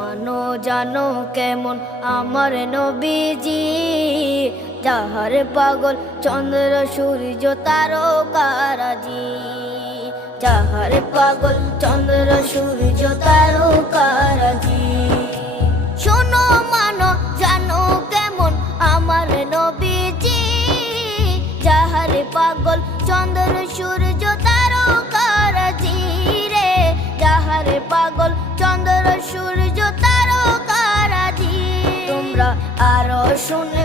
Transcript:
মানো জানো কেমন আমার নবীজি, যাহার পাগল চন্দ্র সূর্য তারকারাজি, যাহার পাগল চন্দ্র সূর্য তারকারাজি। শোনো মানো জানো কেমন আমার নবীজি, যাহার পাগল চন্দ্র সূর্য তারকারাজি রে, যাহার পাগল চন্দ্র সূর্য তারকারাজি। তোমরা আরো শুনে